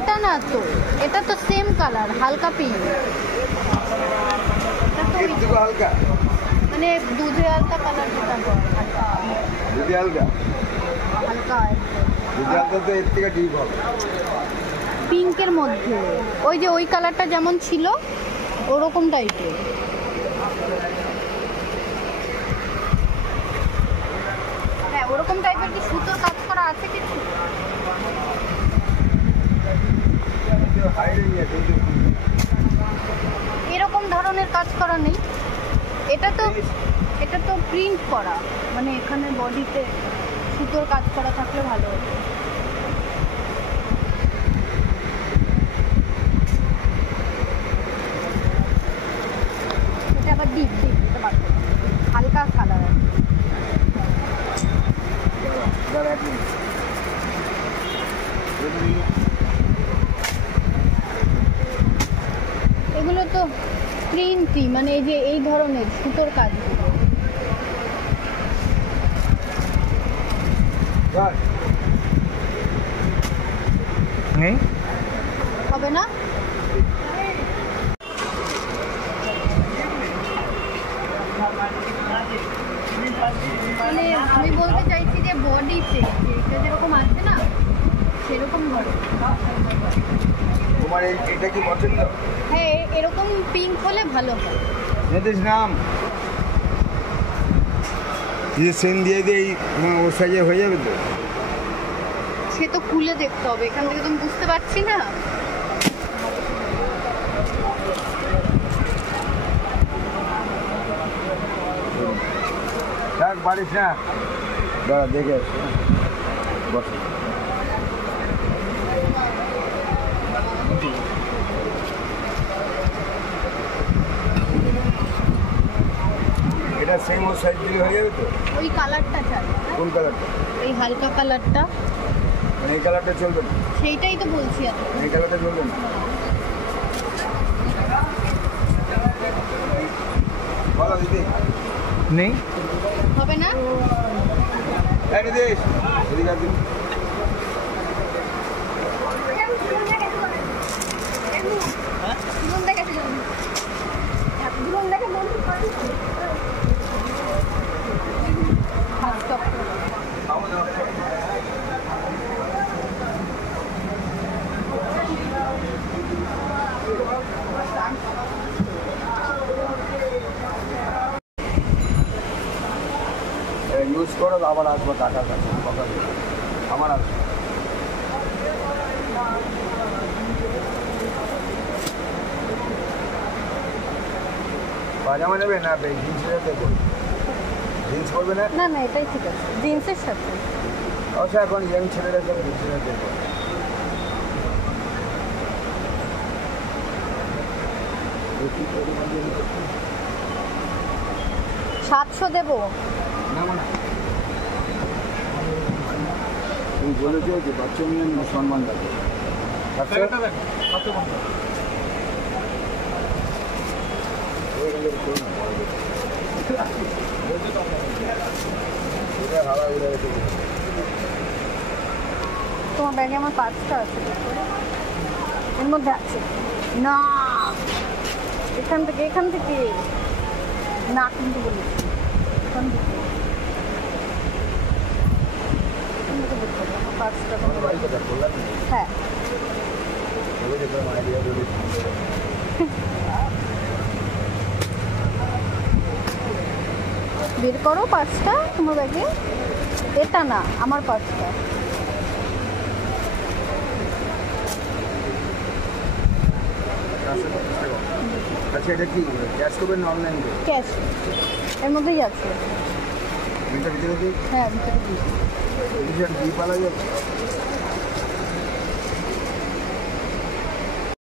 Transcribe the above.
এটা না তো, এটা তো সেম কালার, হালকা পিঙ্ক। হালকা মানে দুধে হালকা কালার, যেটা হালকা দুধে হালকা হালকা দুধে হালকা তো এর থেকে ডিপ হবে পিঙ্কের মধ্যে। ওই যে ওই কালারটা যেমন ছিল ওরকম টাইপের। হ্যাঁ, ওরকম টাইপের কি সুতোর কাজ করা আছে কিছু? এরকম ধরনের কাজ করা নেই। এটা তো প্রিন্ট করা, মানে এখানে বডিতে সুতোর কাজ করা থাকলে ভালো হতো। এটা আবার ডিপ এটা হালকা কালার আছে। এগুলো তো প্রিন্টই, মানে এই যে এই ধরনের সুতোর কাজগুলো। নেই হবে না? মানে আমি বলতে চাইছি যে বডিতে এটা যেরকম আছে না সেরকম ধরো। তোমার এটা কি পছন্দ? হ্যাঁ, এরকম পিঙ্ক হলে ভালো হয়। নিতিশ নাম যে সেন দিয়ে দিয়ে ও সাইজে হয়ে যাবে তো। সে তো খুলে দেখতে হবে, এখান থেকে তুমি বুঝতে পারছি না। থাক বাড়িস না, দাঁড়া দেখে আসছি। বস এটা সেম ও সাইজ দিলে হয়ে যাবে তো। ওই কালারটা চাই। কোন কালারটা? এই হালকা কালারটা। মানে এই কালারটা চলবে না? সেইটাই তো বলছি আর। এই কালারটা চলবে না? বলো দিদি। নেই হবে না? এই নিতিশ এদিকে আসুন। ইউজ করো, আবার আসবো টাকার কাছে কথা বলে। আমার আসবো পাজামা নেবে না জিন্সের সাথে? জিন্স করবে না? না না, এটাই ঠিক আছে, জিন্সের সাথে। অবশ্য এখন ইয়াং ছেলেরা সব জিন্সের সাথে করে। 700 দেবো। না না, তুমি বলেছো যে বাচ্চা মেয়ে সম্মান থাকে। তোমার ব্যাগে আমার পার্সটা আছে, এর মধ্যে আছে না। এখান থেকে না, কিন্তু বলেছি এখান থেকে পার্সটা। হ্যাঁ, বের করো পার্সটা তোমার ব্যাগে। এটা না, আমার পার্সটা। আচ্ছা, এটা কি ক্যাশ করবেন না অনলাইন? ক্যাশ, এর মধ্যেই আছে। ভিতরে দিই? হ্যাঁ, ভিতরে দিই। পালা যাবে।